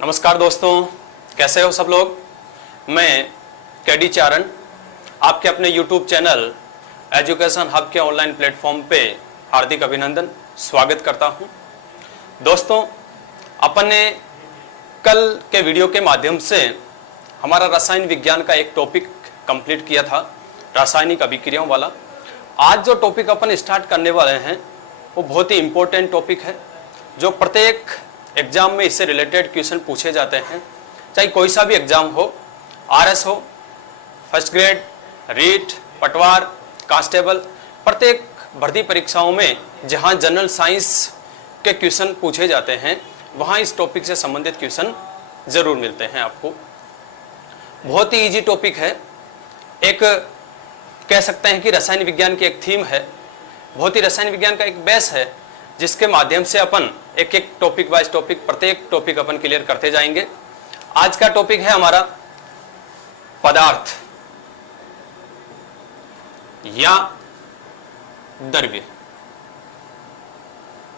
नमस्कार दोस्तों, कैसे हो सब लोग। मैं केडी चारण आपके अपने YouTube चैनल एजुकेशन हब के ऑनलाइन प्लेटफॉर्म पे हार्दिक अभिनंदन स्वागत करता हूं। दोस्तों, अपन ने कल के वीडियो के माध्यम से हमारा रसायन विज्ञान का एक टॉपिक कंप्लीट किया था, रासायनिक अभिक्रियाओं वाला। आज जो टॉपिक अपन स्टार्ट करने वाले हैं वो बहुत ही इम्पोर्टेंट टॉपिक है, जो प्रत्येक एग्जाम में इससे रिलेटेड क्वेश्चन पूछे जाते हैं। चाहे कोई सा भी एग्जाम हो, आरएस हो, फर्स्ट ग्रेड, रीट, पटवार, कांस्टेबल, प्रत्येक भर्ती परीक्षाओं में जहां जनरल साइंस के क्वेश्चन पूछे जाते हैं वहां इस टॉपिक से संबंधित क्वेश्चन जरूर मिलते हैं आपको। बहुत ही इजी टॉपिक है, एक कह सकते हैं कि रसायन विज्ञान की एक थीम है, बहुत ही रसायन विज्ञान का एक बेस है, जिसके माध्यम से अपन एक एक टॉपिक वाइज टॉपिक प्रत्येक टॉपिक अपन क्लियर करते जाएंगे। आज का टॉपिक है हमारा पदार्थ या द्रव्य।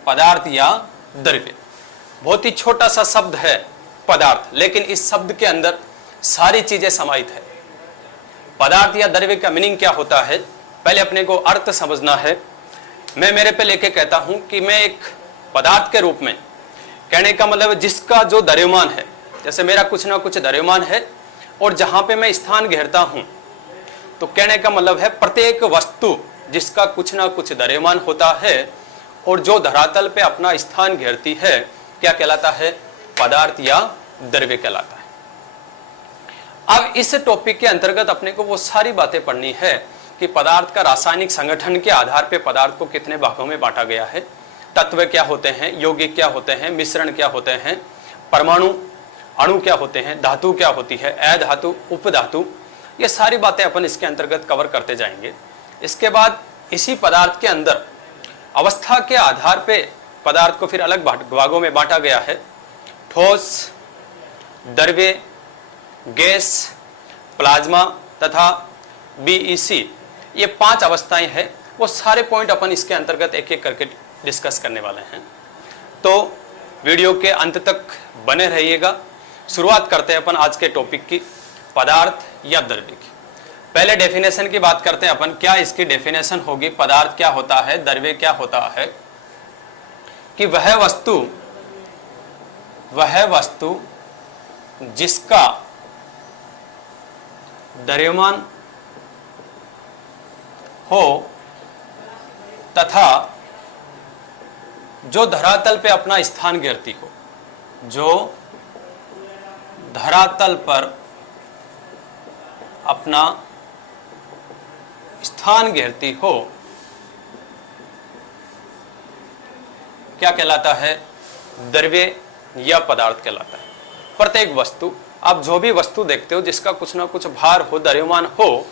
पदार्थ या द्रव्य बहुत ही छोटा सा शब्द है पदार्थ, लेकिन इस शब्द के अंदर सारी चीजें समाहित है। पदार्थ या द्रव्य का मीनिंग क्या होता है, पहले अपने को अर्थ समझना है। मैं मेरे पे लेके कहता हूं कि मैं एक पदार्थ के रूप में, कहने का मतलब जिसका जो द्रव्यमान है, जैसे मेरा कुछ ना कुछ द्रव्यमान है और जहां पे मैं स्थान घेरता हूं, तो कहने का मतलब है प्रत्येक वस्तु जिसका कुछ ना कुछ द्रव्यमान होता है और जो धरातल पे अपना स्थान घेरती है, क्या कहलाता है, पदार्थ या द्रव्य कहलाता है। अब इस टॉपिक के अंतर्गत अपने को वो सारी बातें पढ़नी है कि पदार्थ का रासायनिक संगठन के आधार पे पदार्थ को कितने भागों में बांटा गया है, तत्व क्या होते हैं, यौगिक क्या होते हैं, मिश्रण क्या होते हैं, परमाणु अणु क्या होते हैं, धातु क्या होती है, अधातु, उपधातु, ये सारी बातें अपन इसके अंतर्गत कवर करते जाएंगे। इसके बाद इसी पदार्थ के अंदर अवस्था के आधार पे पदार्थ को फिर अलग भागों में बांटा गया है। ठोस, द्रव्य, गैस, प्लाज्मा तथा बीईसी, ये 5 अवस्थाएं हैं। वो सारे पॉइंट अपन इसके अंतर्गत एक एक करके डिस्कस करने वाले हैं, तो वीडियो के अंत तक बने रहिएगा। शुरुआत करते हैं अपन आज के टॉपिक की, पदार्थ या द्रव्य की। पहले डेफिनेशन की बात करते हैं अपन, क्या इसकी डेफिनेशन होगी, पदार्थ क्या होता है, द्रव्य क्या होता है, कि वह वस्तु जिसका द्रव्यमान हो तथा जो धरातल पे अपना स्थान घेरती हो, जो धरातल पर अपना स्थान घेरती हो, क्या कहलाता है, द्रव्य या पदार्थ कहलाता है। प्रत्येक वस्तु, आप जो भी वस्तु देखते हो जिसका कुछ ना कुछ भार हो, द्रव्यमान हो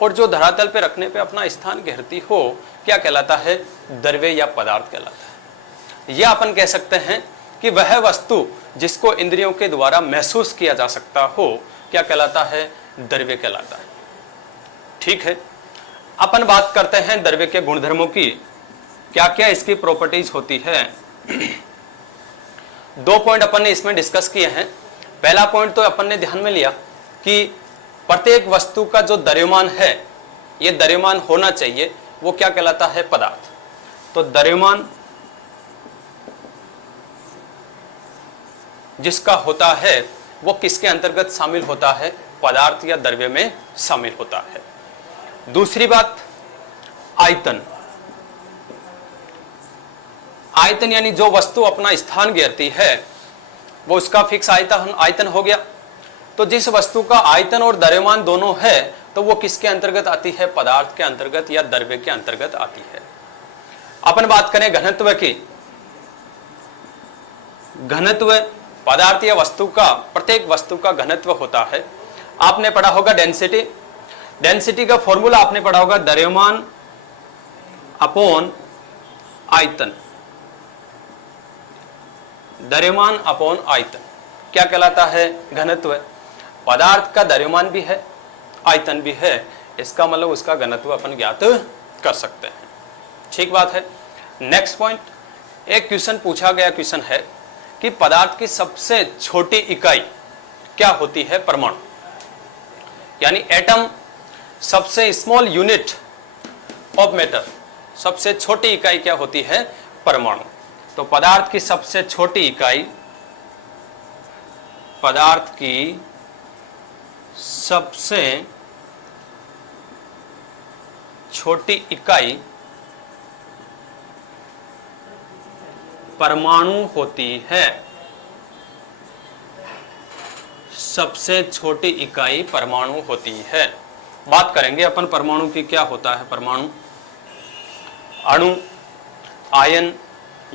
और जो धरातल पे रखने पे अपना स्थान घेरती हो, क्या कहलाता है, द्रव्य या पदार्थ कहलाता है। यह अपन कह सकते हैं कि वह वस्तु जिसको इंद्रियों के द्वारा महसूस किया जा सकता हो, क्या कहलाता है, द्रव्य कहलाता है। ठीक है, अपन बात करते हैं द्रव्य के गुणधर्मों की, क्या क्या इसकी प्रॉपर्टीज होती है। 2 पॉइंट अपन ने इसमें डिस्कस किए हैं। पहला पॉइंट तो अपन ने ध्यान में लिया कि प्रत्येक वस्तु का जो द्रव्यमान है, ये द्रव्यमान होना चाहिए, वो क्या कहलाता है, पदार्थ। तो द्रव्यमान जिसका होता है वो किसके अंतर्गत शामिल होता है, पदार्थ या द्रव्य में शामिल होता है। दूसरी बात, आयतन। आयतन यानी जो वस्तु अपना स्थान घेरती है वो उसका फिक्स आयतन हो गया। तो जिस वस्तु का आयतन और द्रव्यमान दोनों है तो वो किसके अंतर्गत आती है, पदार्थ के अंतर्गत या द्रव्य के अंतर्गत आती है। अपन बात करें घनत्व की। घनत्व पदार्थ या वस्तु का, प्रत्येक वस्तु का घनत्व होता है। आपने पढ़ा होगा डेंसिटी। डेंसिटी का फॉर्मूला आपने पढ़ा होगा द्रव्यमान अपॉन आयतन। द्रव्यमान अपॉन आयतन क्या कहलाता है, घनत्व। पदार्थ का द्रव्यमान भी है, आयतन भी है, इसका मतलब उसका घनत्व अपन ज्ञात कर सकते हैं। ठीक बात है। नेक्स्ट पॉइंट, एक क्वेश्चन पूछा गया क्वेश्चन है कि पदार्थ की सबसे छोटी इकाई क्या होती है? परमाणु। यानी एटम सबसे स्मॉल यूनिट ऑफ मैटर, सबसे छोटी इकाई क्या होती है? परमाणु। तो पदार्थ की सबसे छोटी इकाई, पदार्थ की सबसे छोटी इकाई परमाणु होती है। सबसे छोटी इकाई परमाणु होती है। बात करेंगे अपन परमाणु की, क्या होता है परमाणु, अणु, आयन,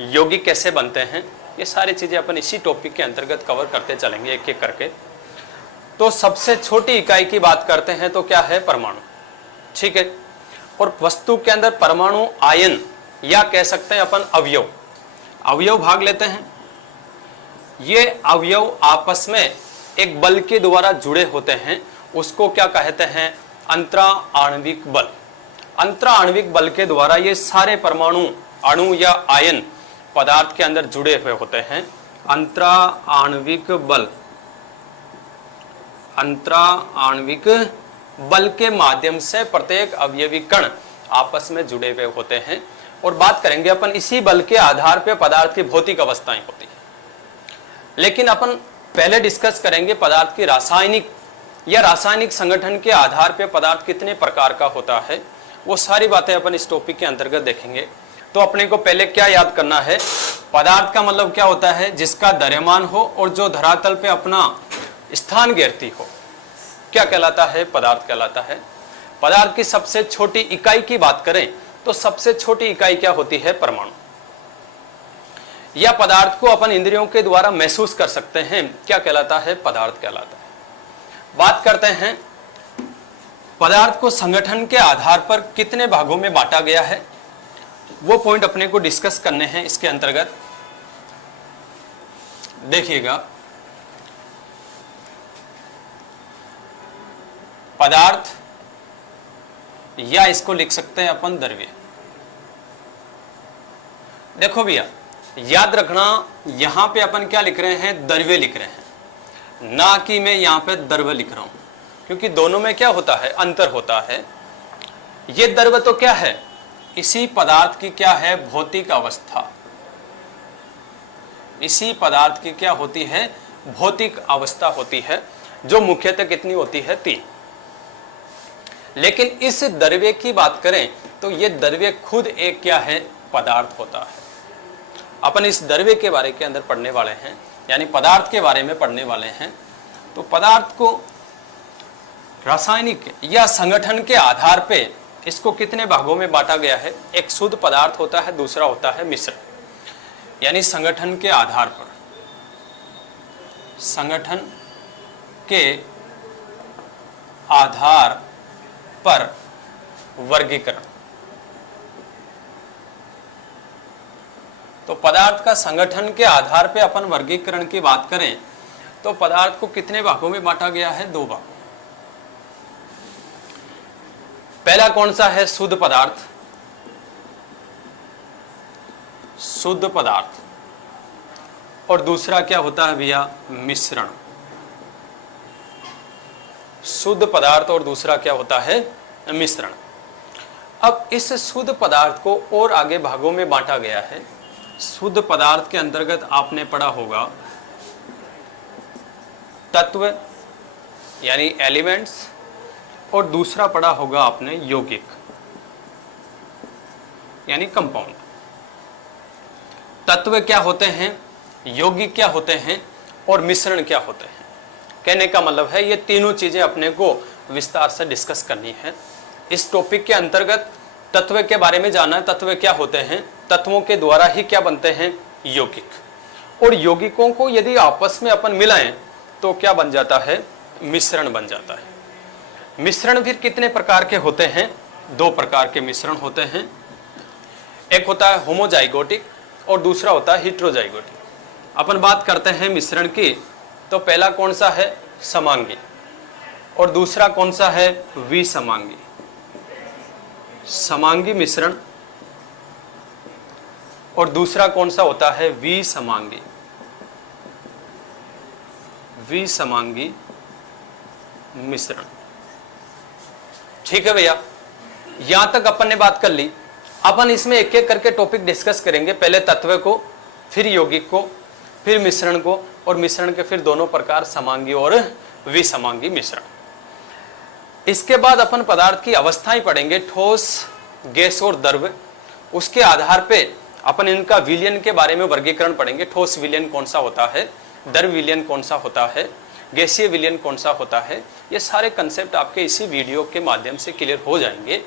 यौगिक कैसे बनते हैं, ये सारी चीजें अपन इसी टॉपिक के अंतर्गत कवर करते चलेंगे एक एक करके। तो सबसे छोटी इकाई की बात करते हैं तो क्या है? परमाणु। ठीक है। और वस्तु के अंदर परमाणु, आयन, या कह सकते हैं अपन अवयव, अवयव भाग लेते हैं। ये अवयव आपस में एक बल के द्वारा जुड़े होते हैं, उसको क्या कहते हैं? अंतरा आणविक बल। अंतरा आणविक बल के द्वारा ये सारे परमाणु, अणु या आयन पदार्थ के अंदर जुड़े हुए होते हैं। अंतरा आणविक बल, अंतरा आणविक बल के माध्यम से प्रत्येक अवयवी कण आपस में जुड़े हुए होते हैं। और बात करेंगे अपन इसी बल के आधार पर पदार्थ की भौतिक अवस्थाएं होती है। लेकिन अपन पहले डिस्कस करेंगे पदार्थ की रासायनिक या रासायनिक संगठन के आधार पर पदार्थ कितने प्रकार का होता है, वो सारी बातें अपन इस टॉपिक के अंतर्गत देखेंगे। तो अपने को पहले क्या याद करना है? पदार्थ का मतलब क्या होता है? जिसका द्रव्यमान हो और जो धरातल पे अपना स्थान घेरती हो, क्या कहलाता है? पदार्थ कहलाता है। पदार्थ की सबसे छोटी इकाई की बात करें तो सबसे छोटी इकाई क्या होती है? परमाणु। या पदार्थ को अपन इंद्रियों के द्वारा महसूस कर सकते हैं, क्या कहलाता है? पदार्थ कहलाता है। बात करते हैं पदार्थ को संगठन के आधार पर कितने भागों में बांटा गया है, वो पॉइंट अपने को डिस्कस करने हैं इसके अंतर्गत। देखिएगा, पदार्थ, या इसको लिख सकते हैं अपन द्रव्य। देखो भैया, याद रखना, यहां पे अपन क्या लिख रहे हैं? द्रव्य लिख रहे हैं, ना कि मैं यहां पे द्रव्य लिख रहा हूं, क्योंकि दोनों में क्या होता है? अंतर होता है। ये द्रव्य तो क्या है? इसी पदार्थ की क्या है? भौतिक अवस्था। इसी पदार्थ की क्या होती है? भौतिक अवस्था होती है, जो मुख्यतः कितनी होती है? 3। लेकिन इस द्रव्य की बात करें तो ये द्रव्य खुद एक क्या है? पदार्थ होता है। अपन इस द्रव्य के बारे के अंदर पढ़ने वाले हैं, यानी पदार्थ के बारे में पढ़ने वाले हैं। तो पदार्थ को रासायनिक या संगठन के आधार पे इसको कितने भागों में बांटा गया है? एक शुद्ध पदार्थ होता है, दूसरा होता है मिश्र। यानी संगठन के आधार पर, संगठन के आधार पर वर्गीकरण। तो पदार्थ का संगठन के आधार पे अपन वर्गीकरण की बात करें तो पदार्थ को कितने भागों में बांटा गया है? 2 भाग। पहला कौन सा है? शुद्ध पदार्थ। शुद्ध पदार्थ। और दूसरा क्या होता है भैया? मिश्रण। शुद्ध पदार्थ और दूसरा क्या होता है? मिश्रण। अब इस शुद्ध पदार्थ को और आगे भागों में बांटा गया है। शुद्ध पदार्थ के अंतर्गत आपने पढ़ा होगा तत्व, यानी एलिमेंट्स, और दूसरा पढ़ा होगा आपने यौगिक, यानी कंपाउंड। तत्व क्या होते हैं, यौगिक क्या होते हैं, और मिश्रण क्या होते हैं। कहने का मतलब है ये तीनों चीजें अपने को विस्तार से डिस्कस करनी है। इस टॉपिक के अंतर्गत तत्व के बारे में जानना है। तत्व क्या होते हैं, तत्वों के द्वारा ही क्या बनते हैं? यौगिक। और यौगिकों को यदि आपस में अपन मिलाएं तो क्या बन जाता है? मिश्रण बन जाता है। मिश्रण फिर कितने प्रकार के होते हैं? 2 प्रकार के मिश्रण होते हैं। एक होता है होमोजाइगोटिक और दूसरा होता है हेटेरोजाइगोटिक। अपन बात करते हैं मिश्रण की, तो पहला कौन सा है? समांगी। और दूसरा कौन सा है? विसमांगी। समांगी मिश्रण और दूसरा कौन सा होता है? विसमांगी। विसमांगी मिश्रण। ठीक है भैया, यहां तक अपन ने बात कर ली। अपन इसमें एक एक करके टॉपिक डिस्कस करेंगे, पहले तत्व को, फिर यौगिक को, फिर मिश्रण को, और मिश्रण के फिर दोनों प्रकार समांगी और विसमांगी मिश्रण। इसके बाद अपन पदार्थ की अवस्थाएं पढ़ेंगे, ठोस, गैस और द्रव। उसके आधार पे अपन इनका विलयन के बारे में वर्गीकरण पढ़ेंगे, ठोस विलयन कौन सा होता है, द्रव विलयन कौन सा होता है, गैसीय विलयन कौन सा होता है। ये सारे कंसेप्ट आपके इसी वीडियो के माध्यम से क्लियर हो जाएंगे।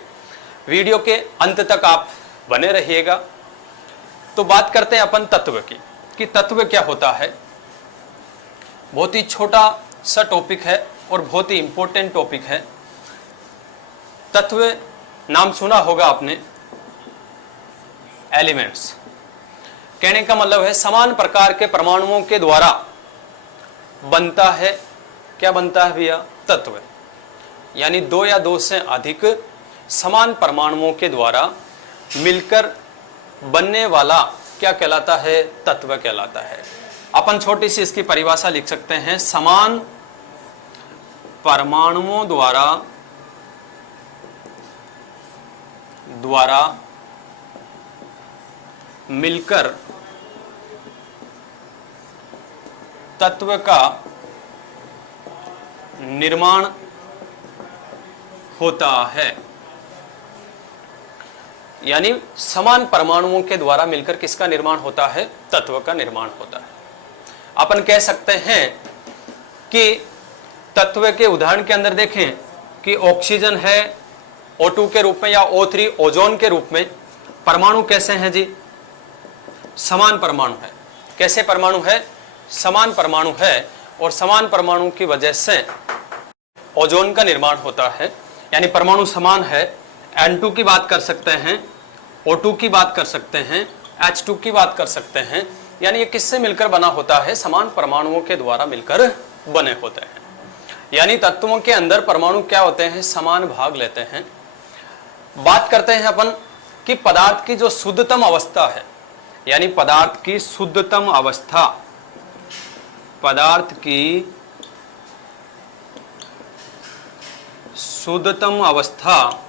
वीडियो के अंत तक आप बने रहिएगा। तो बात करते हैं अपन तत्व की, कि तत्व क्या होता है। बहुत ही छोटा सा टॉपिक है और बहुत ही इंपॉर्टेंट टॉपिक है। तत्व नाम सुना होगा आपने, एलिमेंट्स। कहने का मतलब है समान प्रकार के परमाणुओं के द्वारा बनता है, क्या बनता है भैया, तत्व। यानी दो या दो से अधिक समान परमाणुओं के द्वारा मिलकर बनने वाला क्या कहलाता है, तत्व कहलाता है। अपन छोटी सी इसकी परिभाषा लिख सकते हैं, समान परमाणुओं द्वारा मिलकर तत्व का निर्माण होता है। यानी समान परमाणुओं के द्वारा मिलकर किसका निर्माण होता है, तत्व का निर्माण होता है। अपन कह सकते हैं कि तत्व के उदाहरण के अंदर देखें कि ऑक्सीजन है O2 के रूप में, या O3 ओजोन के रूप में। परमाणु कैसे हैं जी, समान परमाणु है। कैसे परमाणु है, समान परमाणु है, और समान परमाणु की वजह से ओजोन का निर्माण होता है। यानी परमाणु समान है। N2 की बात कर सकते हैं, O2 की बात कर सकते हैं, H2 की बात कर सकते हैं। यानी ये किससे मिलकर बना होता है, समान परमाणुओं के द्वारा मिलकर बने होते हैं। यानी तत्वों के अंदर परमाणु क्या होते हैं, समान भाग लेते हैं। बात करते हैं अपन कि पदार्थ की जो शुद्धतम अवस्था है, यानी पदार्थ की शुद्धतम अवस्था, पदार्थ की शुद्धतम अवस्था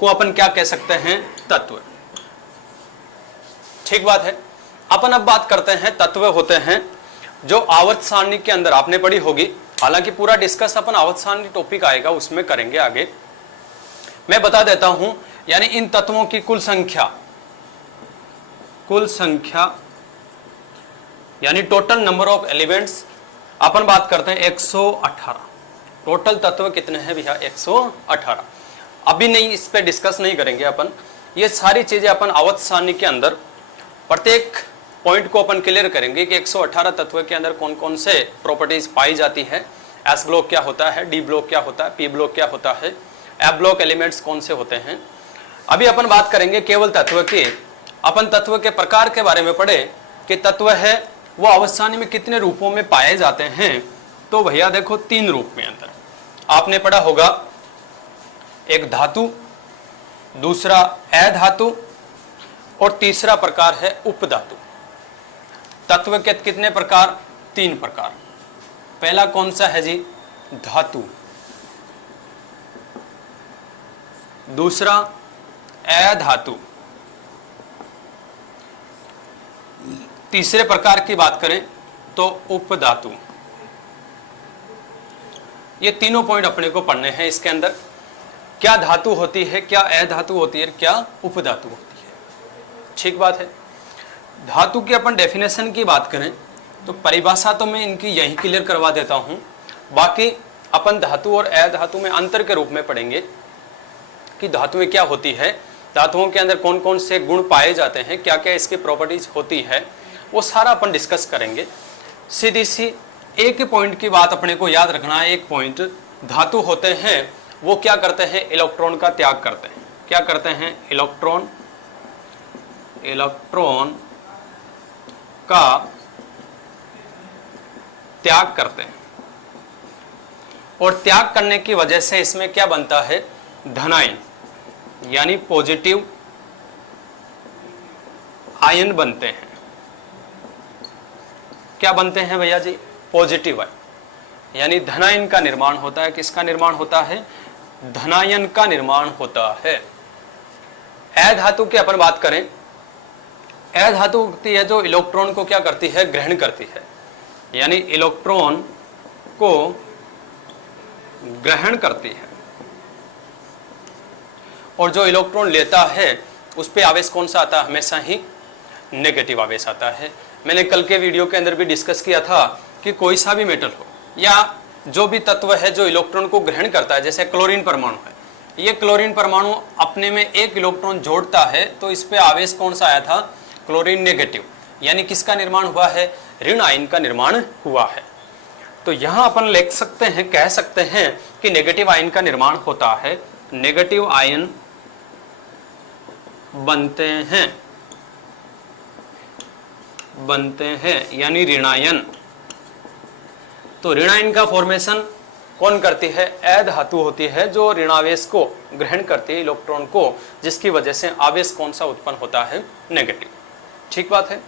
को अपन क्या कह सकते हैं, तत्व। ठीक बात है। अपन अब बात करते हैं, तत्व होते हैं जो आवर्त सारणी के अंदर आपने पढ़ी होगी। हालांकि पूरा डिस्कस अपन आवर्त सारणी टॉपिक आएगा उसमें करेंगे आगे। मैं बता देता हूं, यानी इन तत्वों की कुल संख्या यानी टोटल नंबर ऑफ एलिमेंट्स अपन बात करते हैं 118। टोटल तत्व कितने हैं भैया, 118। अभी नहीं, इस पे डिस्कस नहीं करेंगे अपन। ये सारी चीजें अपन आवर्त सारणी के अंदर प्रत्येक पॉइंट को अपन क्लियर करेंगे कि 118 तत्व के अंदर कौन कौन से प्रॉपर्टीज पाई जाती है। एस ब्लॉक क्या होता है, डी ब्लॉक क्या होता है, पी ब्लॉक क्या होता है, एफ ब्लॉक एलिमेंट्स कौन से होते हैं। अभी अपन बात करेंगे केवल तत्व की। अपन तत्व के प्रकार के बारे में पढ़े कि तत्व है वो आवर्त सारणी में कितने रूपों में पाए जाते हैं। तो भैया देखो, 3 रूप में अंदर आपने पढ़ा होगा, एक धातु, दूसरा अधातु, और तीसरा प्रकार है उपधातु। तत्व के कितने प्रकार, 3 प्रकार। पहला कौन सा है जी, धातु, दूसरा अधातु, तीसरे प्रकार की बात करें तो उपधातु। ये तीनों पॉइंट अपने को पढ़ने हैं इसके अंदर। क्या धातु होती है, क्या अधातु होती है, क्या उपधातु होती है। ठीक बात है। धातु की अपन डेफिनेशन की बात करें तो परिभाषा तो मैं इनकी यही क्लियर करवा देता हूं। बाकी अपन धातु और अधातु में अंतर के रूप में पढ़ेंगे कि धातुएं क्या होती है, धातुओं के अंदर कौन कौन से गुण पाए जाते हैं, क्या क्या इसकी प्रॉपर्टीज होती है, वो सारा अपन डिस्कस करेंगे। सीधी सी एक ही पॉइंट की बात अपने को याद रखना है। एक पॉइंट, धातु होते हैं वो क्या करते हैं, इलेक्ट्रॉन का त्याग करते हैं। क्या करते हैं, इलेक्ट्रॉन का त्याग करते हैं। और त्याग करने की वजह से इसमें क्या बनता है, धनायन, यानी पॉजिटिव आयन बनते हैं। क्या बनते हैं भैया जी? पॉजिटिव आयन, यानी धनायन का निर्माण होता है। किसका निर्माण होता है? धनायन का निर्माण होता है। अधातु की अपन बात करें, अधातु होती है जो इलेक्ट्रॉन को क्या करती है? ग्रहण करती है, यानी इलेक्ट्रॉन को ग्रहण करती है, और जो इलेक्ट्रॉन लेता है उस पे आवेश कौन सा आता है? हमेशा ही नेगेटिव आवेश आता है। मैंने कल के वीडियो के अंदर भी डिस्कस किया था कि कोई सा भी मेटल हो या जो भी तत्व है जो इलेक्ट्रॉन को ग्रहण करता है, जैसे क्लोरीन परमाणु है, ये क्लोरीन परमाणु अपने में एक इलेक्ट्रॉन जोड़ता है, तो इस पे आवेश कौन सा आया था? क्लोरीन नेगेटिव, यानी किसका निर्माण हुआ है? ऋण आयन का निर्माण हुआ है। तो यहां अपन लिख सकते हैं, कह सकते हैं कि नेगेटिव आयन का निर्माण होता है, नेगेटिव आयन बनते हैं यानी ऋणायन। तो ऋणायन का फॉर्मेशन कौन करती है? अधातु होती है जो ऋणावेश को ग्रहण करती है, इलेक्ट्रॉन को, जिसकी वजह से आवेश कौन सा उत्पन्न होता है? नेगेटिव। ठीक बात है।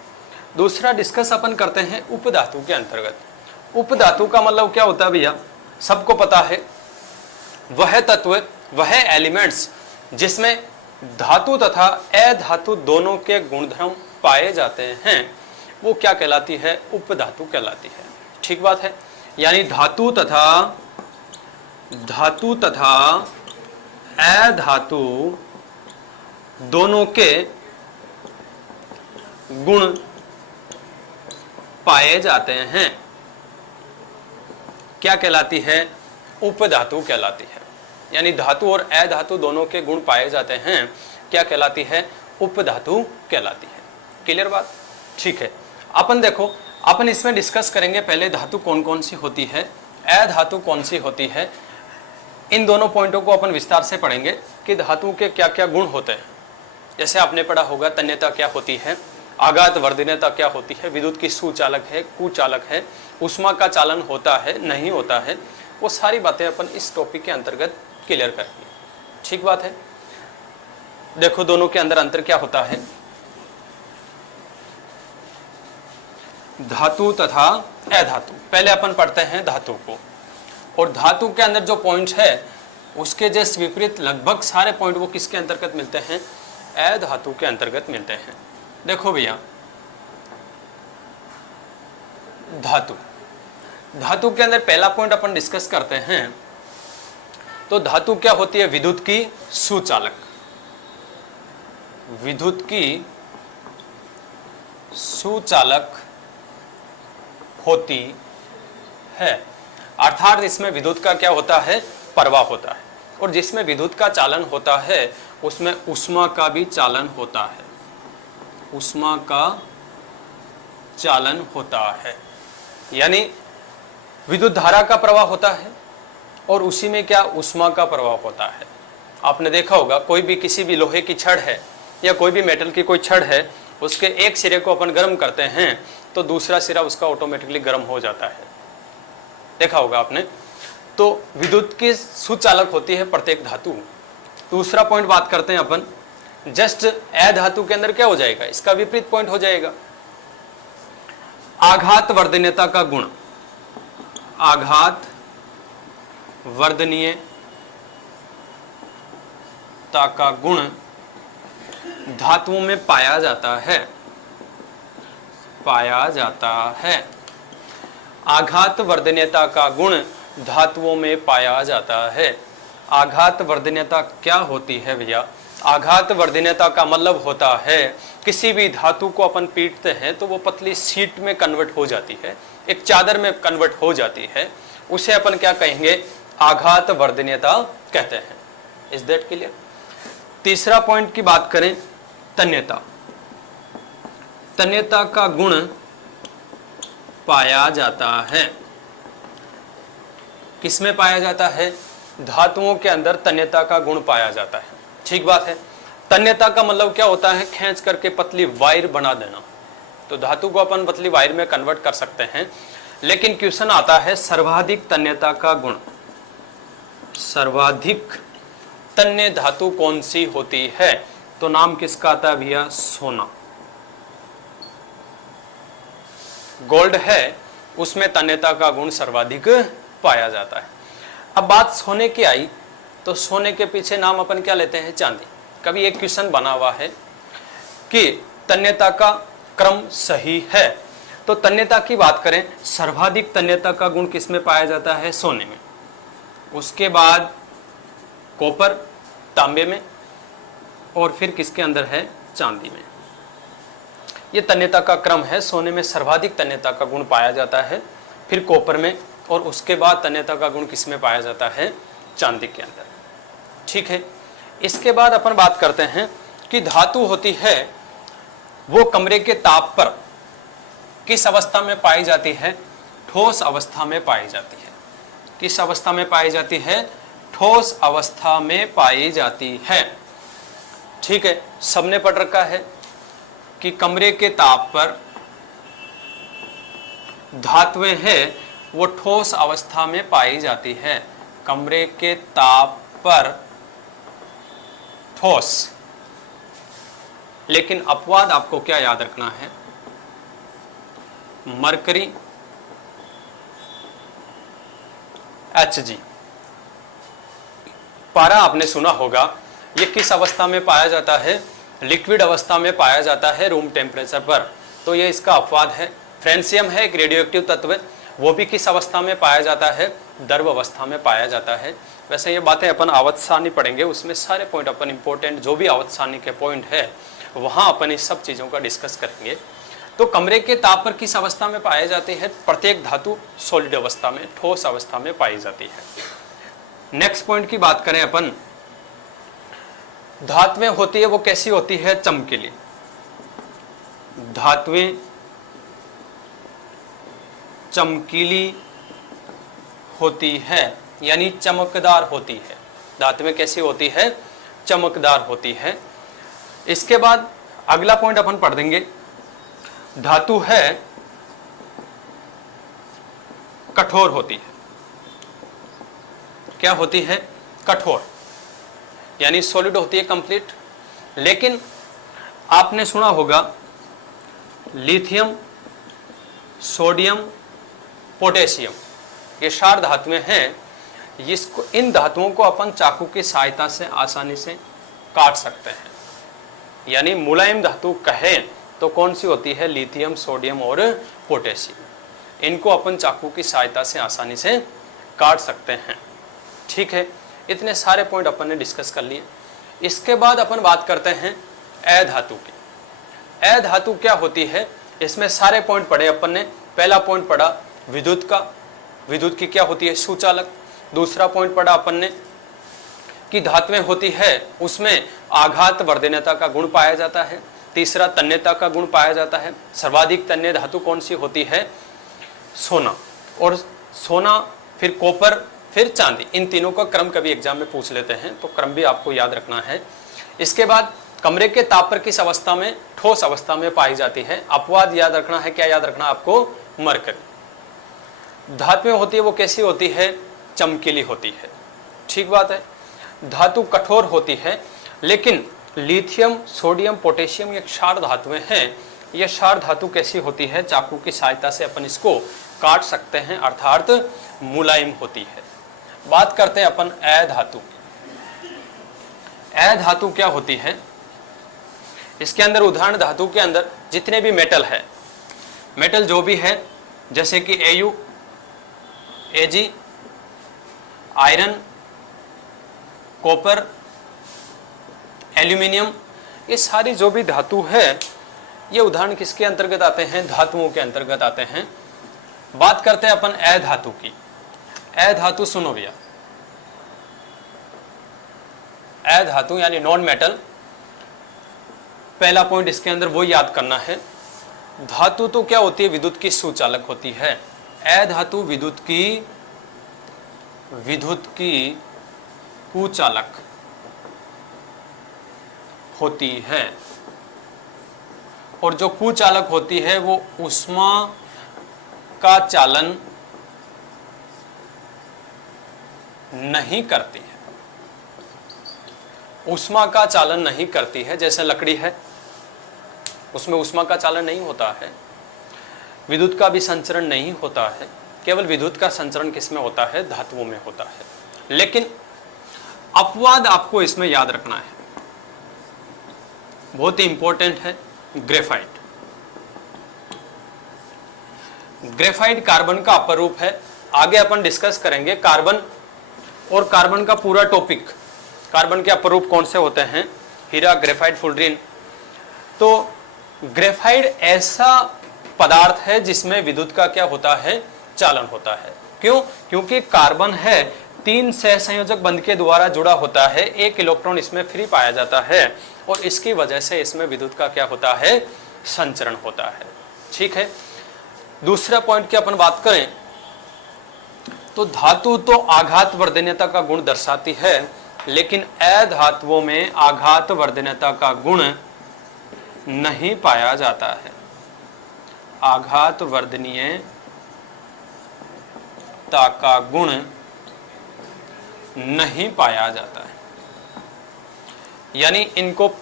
दूसरा डिस्कस अपन करते हैं उपधातु के अंतर्गत। उपधातु का मतलब क्या होता है भैया? सबको पता है, वह तत्व, वह एलिमेंट्स जिसमें धातु तथा अधातु दोनों के गुणधर्म पाए जाते हैं, वो क्या कहलाती है? उपधातु कहलाती है। ठीक बात है। यानी धातु तथा अधातु दोनों के गुण पाए जाते हैं, क्या कहलाती है? उपधातु कहलाती है। यानी धातु और अधातु दोनों के गुण पाए जाते हैं, क्या कहलाती है? उपधातु कहलाती है। क्लियर बात? ठीक है। अपन देखो, अपन इसमें डिस्कस करेंगे पहले धातु कौन कौन सी होती है, अधातु कौन सी होती है। इन दोनों पॉइंटों को अपन विस्तार से पढ़ेंगे कि धातु के क्या क्या गुण होते हैं। जैसे आपने पढ़ा होगा तन्यता क्या होती है, आघात वर्धनीयता क्या होती है, विद्युत की सुचालक है, कुचालक है, उष्मा का चालन होता है, नहीं होता है, वो सारी बातें अपन इस टॉपिक के अंतर्गत क्लियर करेंगे। ठीक बात है। देखो दोनों के अंदर अंतर क्या होता है, धातु तथा अधातु। पहले अपन पढ़ते हैं धातु को, और धातु के अंदर जो पॉइंट है उसके जस्ट विपरीत लगभग सारे पॉइंट वो किसके अंतर्गत मिलते हैं? अधातु के अंतर्गत मिलते हैं। देखो भैया, धातु, धातु के अंदर पहला पॉइंट अपन डिस्कस करते हैं, तो धातु क्या होती है? विद्युत की सुचालक। विद्युत की सुचालक होती है, अर्थात इसमें विद्युत का क्या होता है? प्रवाह होता है, और जिसमें विद्युत का चालन होता है उसमें ऊष्मा का भी चालन होता है, ऊष्मा का चालन होता है। यानी विद्युत धारा का प्रवाह होता है और उसी में क्या? ऊष्मा का प्रवाह होता है। आपने देखा होगा कोई भी किसी भी लोहे की छड़ है या कोई भी मेटल की कोई छड़ है, उसके एक सिरे को अपन गर्म करते हैं तो दूसरा सिरा उसका ऑटोमेटिकली गर्म हो जाता है, देखा होगा आपने। तो विद्युत की सुचालक होती है प्रत्येक धातु। दूसरा पॉइंट बात करते हैं अपन, जस्ट अधातु के अंदर क्या हो जाएगा? इसका विपरीत पॉइंट हो जाएगा, आघात वर्धनीयता का गुण। आघात वर्धनीयता का गुण धातुओं में पाया जाता है, पाया जाता है। आघात वर्धनीयता का गुण धातुओं में पाया जाता है। आघात वर्धनीयता क्या होती है भैया? आघात वर्धनीयता का मतलब होता है किसी भी धातु को अपन पीटते हैं तो वो पतली शीट में कन्वर्ट हो जाती है, एक चादर में कन्वर्ट हो जाती है, उसे अपन क्या कहेंगे? आघात वर्धनीयता कहते हैं। Is that clear? तीसरा पॉइंट की बात करें, तन्यता। तन्यता का गुण पाया जाता है, किसमें पाया जाता है? धातुओं के अंदर तन्यता का गुण पाया जाता है। ठीक बात है। तन्यता का मतलब क्या होता है? खींच करके पतली वायर बना देना। तो धातु को अपन पतली वायर में कन्वर्ट कर सकते हैं, लेकिन क्वेश्चन आता है सर्वाधिक तन्यता का गुण। सर्वाधिक तन्य धातु कौन सी होती है? तो नाम किसका आता है भैया? सोना। गोल्ड है उसमें तन्यता का गुण सर्वाधिक पाया जाता है। अब बात सोने की आई तो सोने के पीछे नाम अपन क्या लेते हैं? चांदी। कभी एक क्वेश्चन बना हुआ है कि तन्यता का क्रम सही है, तो तन्यता की बात करें, सर्वाधिक तन्यता का गुण किसमें पाया जाता है? सोने में। उसके बाद कॉपर, तांबे में, और फिर किसके अंदर है? चांदी में। ये तन्यता का क्रम है। सोने में सर्वाधिक तन्यता का गुण पाया जाता है, फिर कॉपर में, और उसके बाद तन्यता का गुण किसमें पाया जाता है? चांदी के अंदर। ठीक है। इसके बाद अपन बात करते हैं कि धातु होती है वो कमरे के ताप पर किस अवस्था में पाई जाती है? ठोस अवस्था में पाई जाती है। किस अवस्था में पाई जाती है? ठोस अवस्था में पाई जाती है। ठीक है, सबने पढ़ रखा है कि कमरे के ताप पर धातुएं हैं वो ठोस अवस्था में पाई जाती है। कमरे के ताप पर ठोस। लेकिन अपवाद आपको क्या याद रखना है? Mercury, Hg। पारा आपने सुना होगा, ये किस अवस्था में पाया जाता है? लिक्विड अवस्था में पाया जाता है रूम टेम्परेचर पर, तो ये इसका अपवाद है। फ्रेंसियम है एक रेडियोएक्टिव तत्व, वो भी किस अवस्था में पाया जाता है? द्रव अवस्था में पाया जाता है। वैसे ये बातें अपन आवर्त सारणी पढ़ेंगे, उसमें सारे पॉइंट अपन इंपॉर्टेंट जो भी आवर्त सारणी के पॉइंट है वहां अपन इस सब चीजों का डिस्कस करेंगे। तो कमरे के ताप पर किस अवस्था में पाए जाते हैं? प्रत्येक धातु सॉलिड अवस्था में, ठोस अवस्था में पाई जाती है। नेक्स्ट पॉइंट की बात करें अपन, धातुएं होती है वो कैसी होती है? चमकीली। धातुएं चमकीली होती है, यानी चमकदार होती है। धातुएं कैसी होती है? चमकदार होती है। इसके बाद अगला पॉइंट अपन पढ़ देंगे, धातु है कठोर होती है। क्या होती है? कठोर, यानी सॉलिड होती है कंप्लीट। लेकिन आपने सुना होगा लिथियम, सोडियम, पोटेशियम, ये 4 धातुएं हैं। इसको, इन धातुओं को अपन चाकू की सहायता से आसानी से काट सकते हैं। यानी मुलायम धातु कहें तो कौन सी होती है? लिथियम, सोडियम और पोटेशियम। इनको अपन चाकू की सहायता से आसानी से काट सकते हैं। ठीक है, इतने सारे पॉइंट अपन ने डिस्कस कर लिए। इसके बाद अपन बात करते हैं अधातु की। अधातु क्या होती है? इसमें सारे पॉइंट पढ़े अपन ने। पहला पॉइंट पढ़ा विद्युत का, विद्युत की क्या होती है? सुचालक। दूसरा पॉइंट पढ़ा अपन ने कि धातुएं होती है उसमें आघात वर्धनता का गुण पाया जाता है। तीसरा तन्यता का गुण पाया जाता है। सर्वाधिक तन्य धातु कौन सी होती है? सोना। और सोना, फिर कॉपर, फिर चांदी। इन तीनों का क्रम कभी एग्जाम में पूछ लेते हैं, तो क्रम भी आपको याद रखना है। इसके बाद कमरे के ताप पर किस अवस्था में? ठोस अवस्था में पाई जाती है। अपवाद याद रखना है। क्या याद रखना आपको? मरकरी। धातुएं होती है वो कैसी होती है? चमकीली होती है। ठीक बात है। धातु कठोर होती है, लेकिन लिथियम, सोडियम, पोटेशियम ये 4 धातुएं हैं। ये 4 धातु कैसी होती है? चाकू की सहायता से अपन इसको काट सकते हैं, अर्थात मुलायम होती है। बात करते हैं अपन अधातु। अधातु क्या होती है? इसके अंदर उदाहरण धातु के अंदर जितने भी मेटल है, मेटल जो भी है, जैसे कि Au, Ag, iron, copper, aluminium, ये सारी जो भी धातु है ये उदाहरण किसके अंतर्गत आते हैं? धातुओं के अंतर्गत आते हैं। बात करते हैं अपन अधातु की। अधातु सुनो भैया, अधातु यानी नॉन मेटल। पहला पॉइंट इसके अंदर वो याद करना है, धातु तो क्या होती है? विद्युत की सुचालक होती है। अधातु विद्युत की कुचालक होती है। और जो कुचालक होती है वो ऊष्मा का चालन नहीं करती है। ऊष्मा का चालन नहीं करती है। जैसे लकड़ी है, उसमें ऊष्मा का चालन नहीं होता है। विद्युत का भी संचरण नहीं होता है। केवल विद्युत का संचरण किसमें होता है? धातुओं में होता है। लेकिन अपवाद आपको इसमें याद रखना है, बहुत ही इंपॉर्टेंट है। ग्रेफाइट, ग्रेफाइट कार्बन का अपरूप है। आगे अपन डिस्कस करेंगे कार्बन और कार्बन का पूरा टॉपिक, कार्बन के अपरूप कौन से होते हैं, हीरा, ग्रेफाइट, फुलरीन। तो ग्रेफाइट ऐसा पदार्थ है जिसमें विद्युत का क्या होता है? चालन होता है। क्यों? क्योंकि कार्बन है 3 सहसंयोजक बंध के द्वारा जुड़ा होता है, 1 इलेक्ट्रॉन इसमें फ्री पाया जाता है और इसकी वजह से इसमें विद्युत का क्या होता है? संचरण होता है। ठीक है। दूसरा पॉइंट की अपन बात करें तो धातु तो आघात वर्धनीयता का गुण दर्शाती है, लेकिन अधातुओं में आघात वर्धनीयता का गुण नहीं पाया जाता है। आघात वर्धनीयता का गुण नहीं पाया जाता है। यानी इनको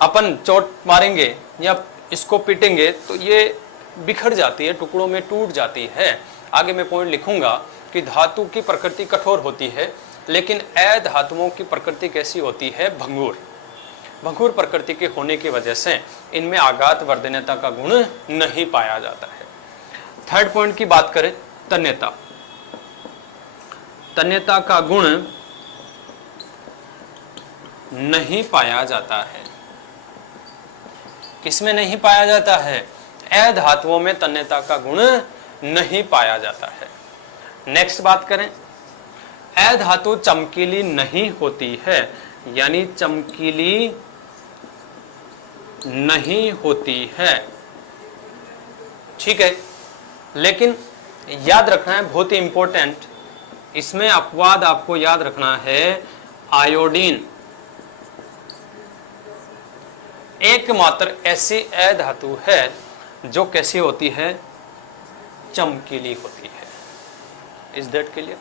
अपन चोट मारेंगे या इसको पीटेंगे तो ये बिखर जाती है, टुकड़ों में टूट जाती है। आगे मैं पॉइंट लिखूंगा कि धातु की प्रकृति कठोर होती है, लेकिन अधातुओं की प्रकृति कैसी होती है? भंगुर। भंगुर प्रकृति के होने की वजह से इनमें आघात वर्धनीयता का गुण नहीं पाया जाता है। थर्ड पॉइंट की बात करें, तन्यता। तन्यता का गुण नहीं पाया जाता है। किसमें नहीं पाया जाता है? अधातुओं में तन्यता का गुण नहीं पाया जाता है। नेक्स्ट बात करें, अधातु चमकीली नहीं होती है, यानी चमकीली नहीं होती है। ठीक है। लेकिन याद रखना है, बहुत ही इंपॉर्टेंट, इसमें अपवाद आपको याद रखना है। आयोडीन एकमात्र ऐसी अधातु है जो कैसी होती है? चमकीली होती है। Is that clear?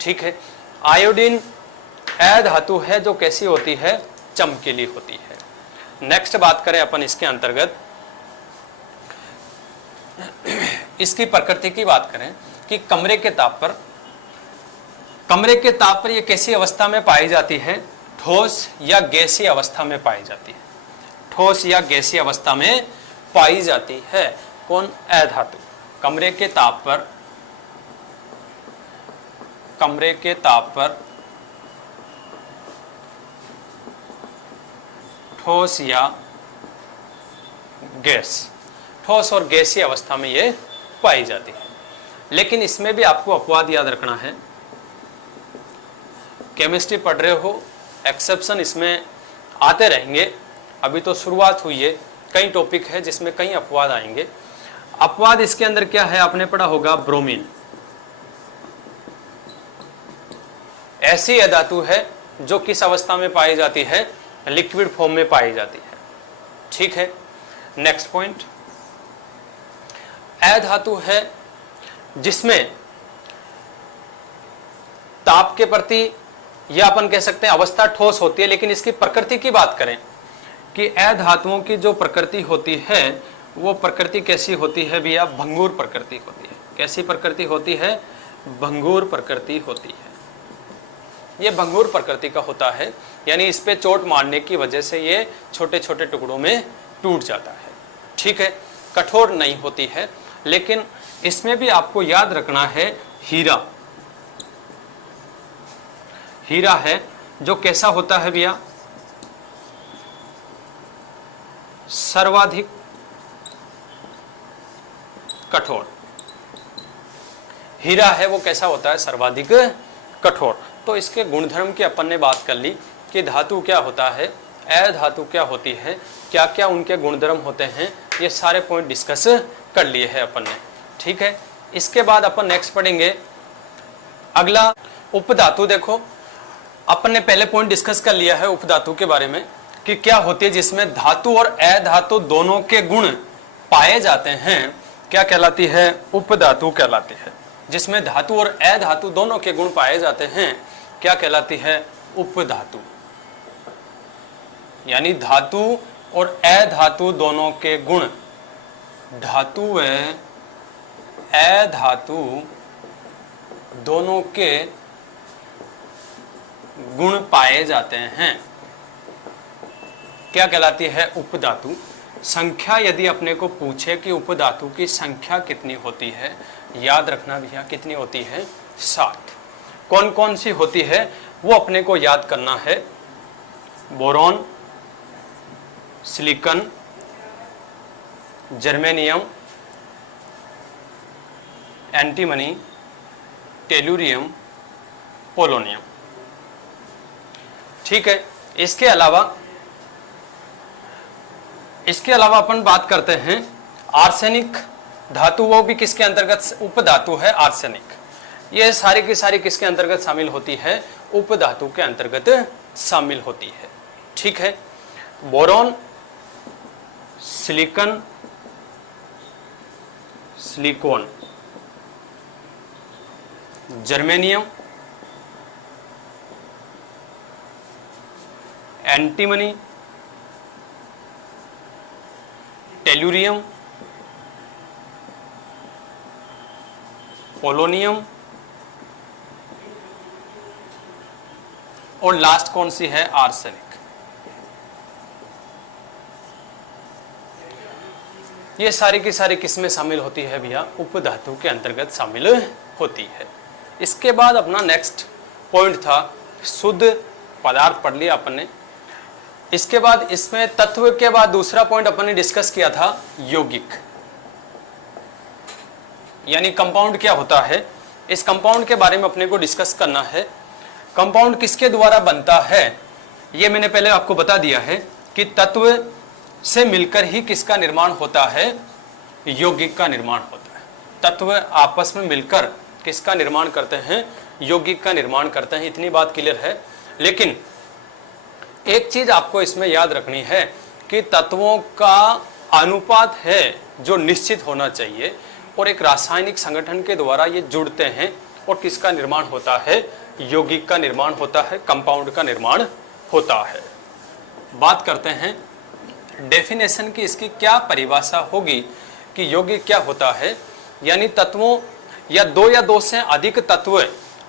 ठीक है। आयोडीन अधातु है जो कैसी होती है? चमकीली होती है। नेक्स्ट बात करें अपन इसके अंतर्गत, इसकी प्रकृति की बात करें कि कमरे के ताप पर यह कैसी अवस्था में पाई जाती है? ठोस या गैसीय अवस्था में पाई जाती है। ठोस या गैसीय अवस्था में पाई जाती है। कौन? अधातु। कमरे के ताप पर ठोस या गैस, ठोस और गैसीय अवस्था में ये पाई जाती है। लेकिन इसमें भी आपको अपवाद याद रखना है। केमिस्ट्री पढ़ रहे हो, एक्सेप्शन इसमें आते रहेंगे। अभी तो शुरुआत हुई है, कई टॉपिक है जिसमें कई अपवाद आएंगे। अपवाद इसके अंदर क्या है? आपने पढ़ा होगा ब्रोमीन। ऐसी अधातु है जो किस अवस्था में पाई जाती है? लिक्विड फॉर्म में पाई जाती है। ठीक है। नेक्स्ट पॉइंट, अधातु है जिसमें ताप के प्रति, या अपन कह सकते हैं अवस्था ठोस होती है, लेकिन इसकी प्रकृति की बात करें कि अधातुओं की जो प्रकृति होती है वो प्रकृति कैसी होती है भैया? भंगुर प्रकृति होती है। कैसी प्रकृति होती है? भंगुर प्रकृति होती है। ये भंगुर प्रकृति का होता है, यानी इस पे चोट मारने की वजह से ये छोटे छोटे टुकड़ों में टूट जाता है। ठीक है। कठोर नहीं होती है। लेकिन इसमें भी आपको याद रखना है, हीरा, हीरा है जो कैसा होता है भैया? सर्वाधिक कठोर। हीरा है वो कैसा होता है? सर्वाधिक कठोर। तो इसके गुणधर्म की अपन ने बात कर ली कि धातु क्या होता है, अधातु क्या होती है, क्या क्या उनके गुणधर्म होते हैं, ये सारे पॉइंट डिस्कस कर लिए हैं अपन ने। ठीक है। इसके बाद अपन नेक्स्ट पढ़ेंगे अगला उपधातु। देखो अपन ने पहले पॉइंट डिस्कस कर लिया है उपधातु के बारे में कि क्या होती है जिसमें धातु और अधातु दोनों के गुण पाए जाते हैं, क्या कहलाती है? उपधातु कहलाती है। जिसमें धातु और अधातु दोनों के गुण पाए जाते हैं, क्या कहलाती है? उपधातु। यानी धातु और अधातु दोनों के गुण, धातु व अधातु दोनों के गुण पाए जाते हैं, क्या कहलाती है? उपधातु। संख्या यदि अपने को पूछे कि उपधातु की संख्या कितनी होती है, याद रखना भैया कितनी होती है? 7। कौन कौन सी होती है वो अपने को याद करना है। Boron, silicon, germanium, antimony, tellurium, polonium. ठीक है। इसके अलावा अपन बात करते हैं आर्सेनिक धातु, वो भी किसके अंतर्गत? उपधातु है आर्सेनिक। ये सारी की सारी किसके अंतर्गत शामिल होती है? उपधातु के अंतर्गत शामिल होती है। ठीक है। Boron, silicon, silicon, germanium, antimony, tellurium, polonium और लास्ट कौन सी है? आर्सेनिक। ये सारी की सारी किसमें शामिल होती है भैया? उपधातु के अंतर्गत शामिल होती है। इसके बाद अपना नेक्स्ट पॉइंट था शुद्ध पदार्थ, पढ़ लिया अपन ने। इसके बाद इसमें तत्व के बाद दूसरा पॉइंट अपन ने डिस्कस किया था यौगिक, यानी कंपाउंड क्या होता है। इस कंपाउंड के बारे में अपने को डिस्कस करना है। कंपाउंड किसके द्वारा बनता है ये मैंने पहले आपको बता दिया है कि तत्व से मिलकर ही किसका निर्माण होता है? यौगिक का निर्माण होता है। तत्व आपस में मिलकर किसका निर्माण करते हैं? यौगिक का निर्माण करते हैं। इतनी बात क्लियर है। लेकिन एक चीज आपको इसमें याद रखनी है कि तत्वों का अनुपात है जो निश्चित होना चाहिए, और एक रासायनिक संगठन के द्वारा ये जुड़ते हैं और किसका निर्माण होता है? यौगिक का निर्माण होता है, कंपाउंड का निर्माण होता है। बात करते हैं डेफिनेशन की, इसकी क्या परिभाषा होगी कि यौगिक क्या होता है। यानी तत्वों या दो से अधिक तत्व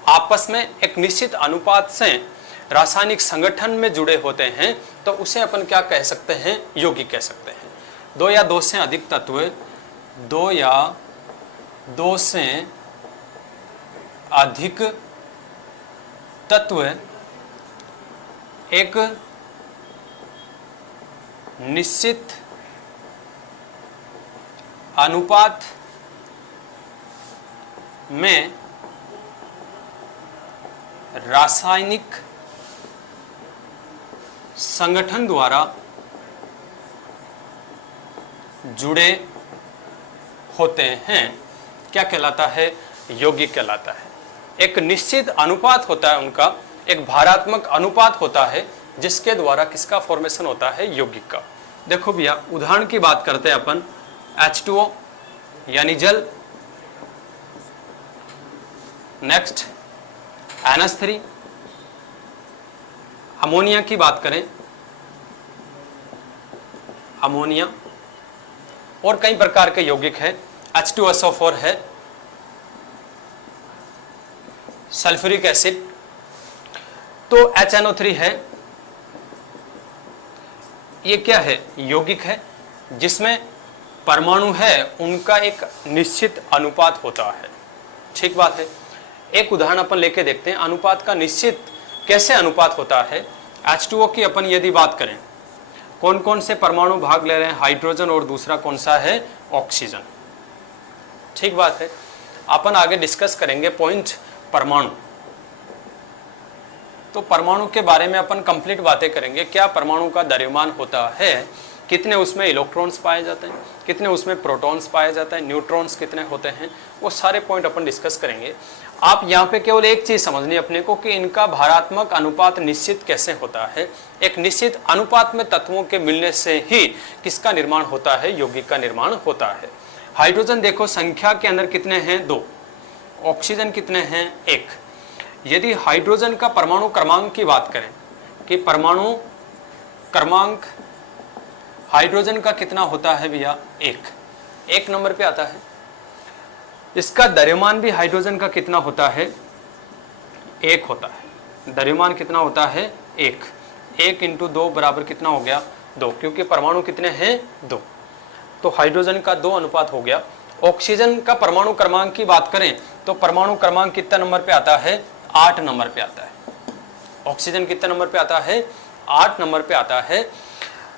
आपस में एक निश्चित अनुपात से रासायनिक संगठन में जुड़े होते हैं तो उसे अपन क्या कह सकते हैं? यौगिक कह सकते हैं। दो से अधिक तत्व, दो से अधिक तत्व एक निश्चित अनुपात में रासायनिक संगठन द्वारा जुड़े होते हैं, क्या कहलाता है? यौगिक कहलाता है। एक निश्चित अनुपात होता है उनका, एक भारात्मक अनुपात होता है जिसके द्वारा किसका फॉर्मेशन होता है? यौगिक का। देखो भैया उदाहरण की बात करते हैं अपन। H2O यानी जल, नेक्स्ट NH3, अमोनिया की बात करें, अमोनिया, और कई प्रकार के यौगिक है। H2SO4 है, सल्फ्यूरिक एसिड, तो HNO3 है। ये क्या है? यौगिक है जिसमें परमाणु है उनका एक निश्चित अनुपात होता है। ठीक बात है। एक उदाहरण अपन लेके देखते हैं अनुपात का। निश्चित कैसे अनुपात होता है? H2O की अपन यदि बात करें, कौन कौन से परमाणु भाग ले रहे हैं? हाइड्रोजन, और दूसरा कौन सा है? ऑक्सीजन। ठीक बात है। अपन आगे डिस्कस करेंगे पॉइंट परमाणु। तो परमाणु के बारे में अपन कंप्लीट बातें करेंगे। क्या परमाणु का द्रव्यमान होता है, कितने उसमें इलेक्ट्रॉन्स पाए जाते हैं, कितने उसमें प्रोटॉन्स पाए जाते हैं, न्यूट्रॉन्स कितने होते हैं, वो सारे पॉइंट अपन डिस्कस करेंगे। आप यहाँ पे केवल एक चीज समझनी अपने को कि इनका भारात्मक अनुपात निश्चित कैसे होता है। एक निश्चित अनुपात में तत्वों के मिलने से ही किसका निर्माण होता है? यौगिक का निर्माण होता है। हाइड्रोजन देखो संख्या के अंदर कितने हैं? 2। ऑक्सीजन कितने हैं? 1। यदि हाइड्रोजन का परमाणु क्रमांक की बात करें कि परमाणु क्रमांक हाइड्रोजन का कितना होता है भैया? 1 नंबर पे आता है। इसका द्रव्यमान भी हाइड्रोजन का कितना होता है, 1 होता है। द्रव्यमान कितना होता है, 1। 1 इंटू 2 बराबर कितना हो गया, 2, क्योंकि परमाणु कितने हैं, 2। तो हाइड्रोजन का 2 अनुपात हो गया। ऑक्सीजन का परमाणु क्रमांक की बात करें तो परमाणु क्रमांक कितना नंबर पे आता है, 8 नंबर पे आता है। ऑक्सीजन कितने नंबर पे आता है, 8 नंबर पे आता है।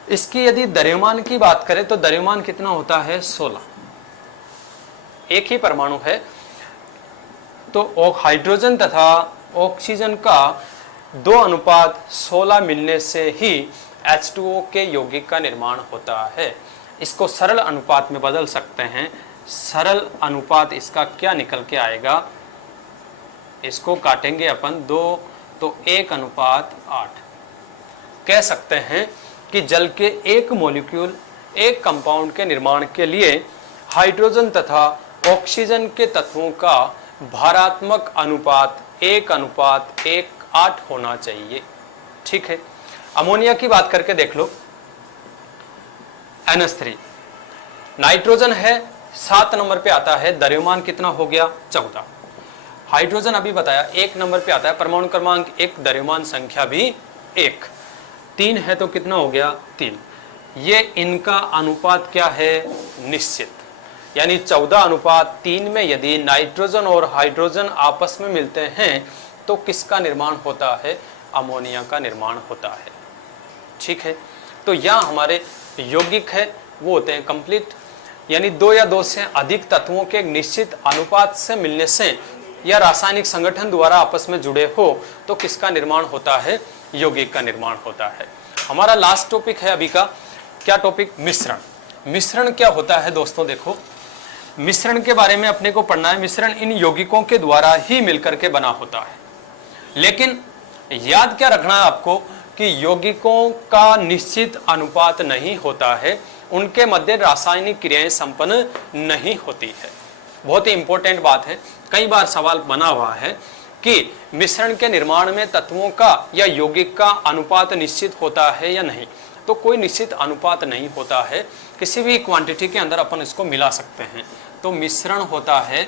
इसकी यदि द्रव्यमान की बात करें तो द्रव्यमान कितना होता है, 16। एक ही परमाणु है, तो हाइड्रोजन तथा ऑक्सीजन का 2 अनुपात 16 मिलने से ही H2O के यौगिक का निर्माण होता है। इसको सरल अनुपात में बदल सकते हैं। सरल अनुपात इसका क्या निकल के आएगा, इसको काटेंगे अपन 2 तो 1 अनुपात 8। कह सकते हैं कि जल के एक मॉलिक्यूल, एक कंपाउंड के निर्माण के लिए हाइड्रोजन तथा ऑक्सीजन के तत्वों का भारात्मक अनुपात 1 अनुपात 8 होना चाहिए। ठीक है। अमोनिया की बात करके देख लो, NH3। नाइट्रोजन है 7 नंबर पे आता है, द्रव्यमान कितना हो गया, 14। हाइड्रोजन अभी बताया 1 नंबर पे आता है, परमाणु क्रमांक 1, द्रव्यमान संख्या भी 1। 3 है तो कितना हो गया, 3। ये इनका अनुपात क्या है, निश्चित, यानी 14 अनुपात 3 में यदि नाइट्रोजन और हाइड्रोजन आपस में मिलते हैं तो किसका निर्माण होता है, अमोनिया का निर्माण होता है। ठीक है। तो यहाँ हमारे यौगिक है वो होते हैं कंप्लीट, यानी 2 या 2 से अधिक तत्वों के एक निश्चित अनुपात से मिलने से या रासायनिक संगठन द्वारा आपस में जुड़े हो तो किसका निर्माण होता है, यौगिक का निर्माण होता है। हमारा लास्ट टॉपिक है अभी का, क्या टॉपिक, मिश्रण। मिश्रण क्या होता है दोस्तों, देखो मिश्रण के बारे में अपने को पढ़ना है। मिश्रण इन यौगिकों के द्वारा ही मिलकर के बना होता है, लेकिन याद क्या रखना है आपको कि यौगिकों का निश्चित अनुपात नहीं होता है, उनके मध्य रासायनिक क्रियाएं संपन्न नहीं होती है। बहुत ही इंपॉर्टेंट बात है, कई बार सवाल बना हुआ है कि मिश्रण के निर्माण में तत्वों का या यौगिक का अनुपात निश्चित होता है या नहीं। तो कोई निश्चित अनुपात नहीं होता है, किसी भी क्वांटिटी के अंदर अपन इसको मिला सकते हैं। तो मिश्रण होता है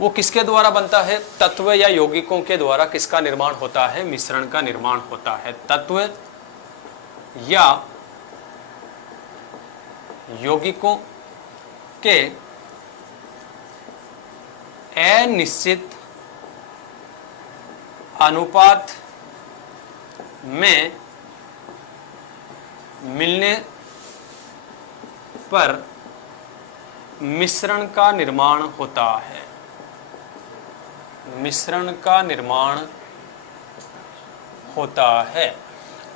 वो किसके द्वारा बनता है, तत्व या यौगिकों के द्वारा किसका निर्माण होता है, मिश्रण का निर्माण होता है। तत्व या यौगिकों के अनिश्चित अनुपात में मिलने पर मिश्रण का निर्माण होता है। मिश्रण का निर्माण होता है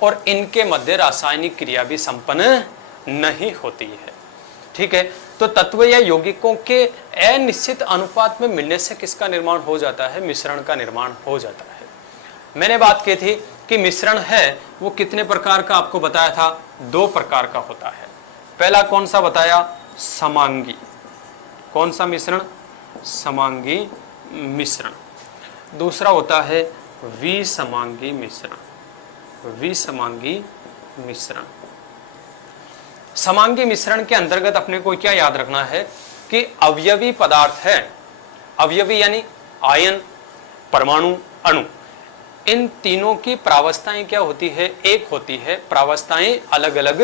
और इनके मध्य रासायनिक क्रिया भी संपन्न नहीं होती है। ठीक है। तो तत्व या यौगिकों के अनिश्चित अनुपात में मिलने से किसका निर्माण हो जाता है, मिश्रण का निर्माण हो जाता है। मैंने बात की थी कि मिश्रण है वो कितने प्रकार का आपको बताया था, 2 प्रकार का होता है। पहला कौन सा बताया, समांगी। कौन सा मिश्रण, समांगी मिश्रण। दूसरा होता है विसमांगी मिश्रण। विसमांगी मिश्रण। समांगी मिश्रण के अंतर्गत अपने को क्या याद रखना है कि अवयवी पदार्थ है, अवयवी यानी आयन, परमाणु, अणु, इन तीनों की प्रावस्थाएं क्या होती है, एक होती है, प्रावस्थाएं अलग अलग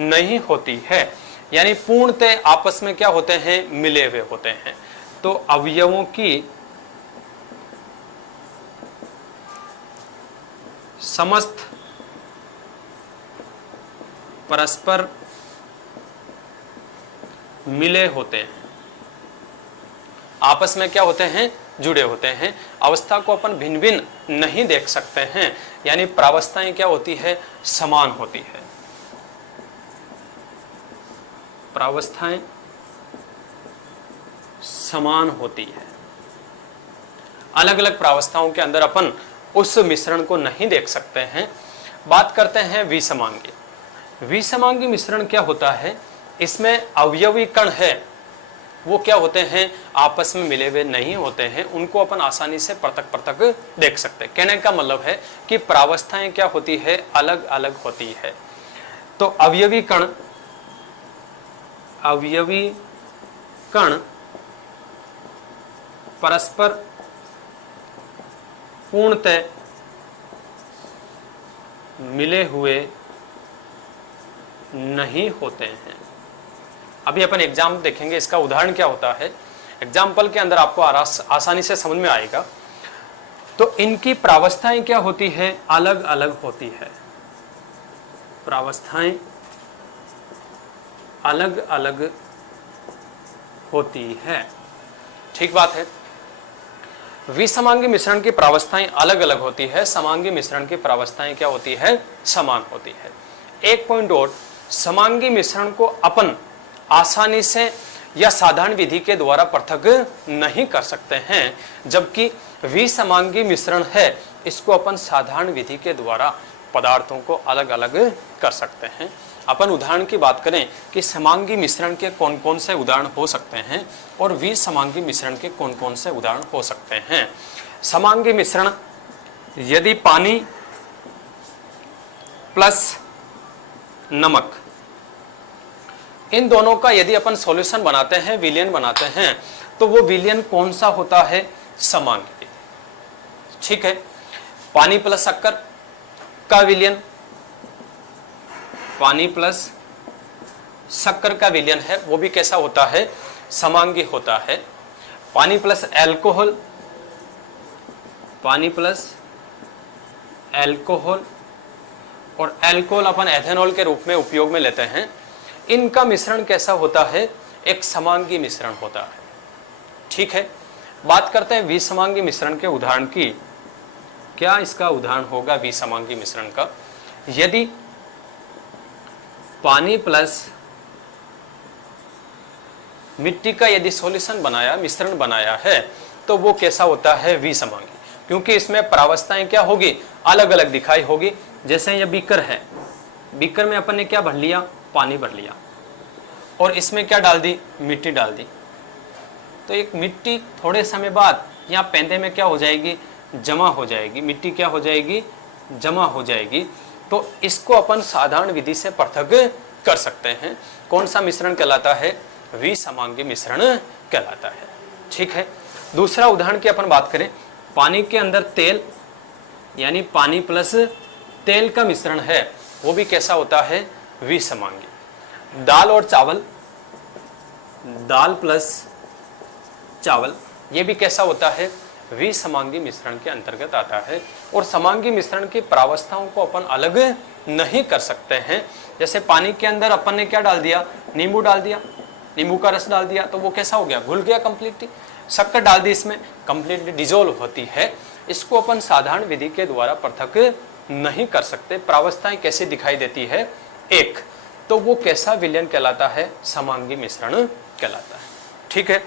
नहीं होती है, यानी पूर्णतः आपस में क्या होते हैं, मिले हुए होते हैं। तो अवयवों की समस्त परस्पर मिले होते हैं, आपस में क्या होते हैं, जुड़े होते हैं। अवस्था को अपन भिन्न भिन्न नहीं देख सकते हैं, यानी प्रावस्थाएं क्या होती है, समान होती है। प्रावस्थाएं समान होती है। अलग अलग प्रावस्थाओं के अंदर अपन उस मिश्रण को नहीं देख सकते हैं। बात करते हैं विसमांगी। विसमांगी मिश्रण क्या होता है, इसमें अवयवी कण है वो क्या होते हैं, आपस में मिले हुए नहीं होते हैं, उनको अपन आसानी से पृथक पृथक देख सकते हैं। कहने का मतलब है कि प्रावस्थाएं क्या होती है, अलग अलग होती है। तो अवयवी कण परस्पर पूर्णतः मिले हुए नहीं होते हैं। अभी अपन एग्जाम देखेंगे, इसका उदाहरण क्या होता है, एग्जाम्पल के अंदर आपको आसानी से समझ में आएगा। तो इनकी प्रावस्थाएं क्या होती है, अलग अलग होती है, प्रावस्थाएं अलग अलग होती है। ठीक बात है। विसमांगी मिश्रण की प्रावस्थाएं अलग अलग होती है, समांगी मिश्रण की प्रावस्थाएं क्या होती है, समान होती है। एक पॉइंट और, समांगी मिश्रण को अपन आसानी से या साधारण विधि के द्वारा पृथक नहीं कर सकते हैं, जबकि विसमांगी मिश्रण है, इसको अपन साधारण विधि के द्वारा पदार्थों को अलग अलग कर सकते हैं। अपन उदाहरण की बात करें कि समांगी मिश्रण के कौन कौन से उदाहरण हो सकते हैं और विसमांगी मिश्रण के कौन कौन से उदाहरण हो सकते हैं। समांगी मिश्रण, यदि पानी प्लस नमक, इन दोनों का यदि अपन सॉल्यूशन बनाते हैं, विलयन बनाते हैं, तो वो विलयन कौन सा होता है, समांगी। ठीक है। पानी प्लस शक्कर का विलयन, पानी प्लस शक्कर का विलयन है, वो भी कैसा होता है, समांगी होता है। पानी प्लस एल्कोहल, पानी प्लस एल्कोहल, और एल्कोहल अपन एथेनॉल के रूप में उपयोग में लेते हैं, इनका मिश्रण कैसा होता है, एक समांगी मिश्रण होता है। ठीक है। बात करते हैं विसमांगी मिश्रण के उदाहरण की। क्या इसका उदाहरण होगा विसमांगी मिश्रण का, यदि पानी प्लस मिट्टी का यदि सॉल्यूशन बनाया, मिश्रण बनाया है, तो वो कैसा होता है, विसमांगी, क्योंकि इसमें प्रावस्थाएं क्या होगी, अलग अलग दिखाई होगी। जैसे ये बीकर है, बीकर में अपन ने क्या भर लिया, पानी भर लिया, और इसमें क्या डाल दी, मिट्टी डाल दी, तो एक मिट्टी थोड़े समय बाद यहाँ पेंदे में क्या हो जाएगी, जमा हो जाएगी, मिट्टी क्या हो जाएगी, जमा हो जाएगी। तो इसको अपन साधारण विधि से पृथक कर सकते हैं। कौन सा मिश्रण कहलाता है, विसमांगी मिश्रण कहलाता है। ठीक है। दूसरा उदाहरण की अपन बात करें, पानी के अंदर तेल, यानी पानी प्लस तेल का मिश्रण है, वो भी कैसा होता है, विसमांगी। दाल और चावल, दाल प्लस चावल, ये भी कैसा होता है, विसमांगी मिश्रण के अंतर्गत आता है। और समांगी मिश्रण की प्रावस्थाओं को अपन अलग नहीं कर सकते हैं। जैसे पानी के अंदर अपन ने क्या डाल दिया, नींबू डाल दिया, नींबू का रस डाल दिया, तो वो कैसा हो गया, घुल गया कंप्लीटली। शक्कर डाल दी, इसमें कंप्लीटली डिजोल्व होती है। इसको अपन साधारण विधि के द्वारा पृथक नहीं कर सकते। प्रावस्थाएं कैसे दिखाई देती है, एक, तो वो कैसा विलयन कहलाता है, समांगी मिश्रण कहलाता है। ठीक है।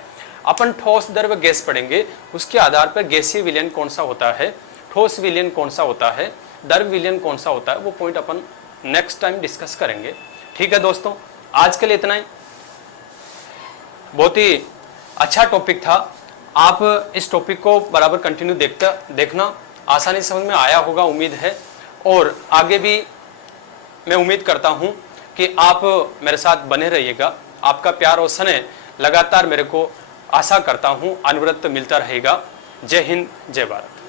अपन ठोस द्रव गैस पढ़ेंगे, उसके आधार पर गैसीय विलयन कौन सा होता है, ठोस विलयन कौन सा होता है, द्रव विलयन कौन सा होता है, वो पॉइंट अपन नेक्स्ट टाइम डिस्कस करेंगे। ठीक है दोस्तों, आज के लिए इतना ही। बहुत ही अच्छा टॉपिक था। आप इस टॉपिक को बराबर कंटिन्यू देखना, आसानी समझ में आया होगा उम्मीद है। और आगे भी मैं उम्मीद करता हूँ कि आप मेरे साथ बने रहिएगा। आपका प्यार और स्नेह लगातार मेरे को आशा करता हूँ अनवरत मिलता रहेगा। जय हिंद, जय भारत।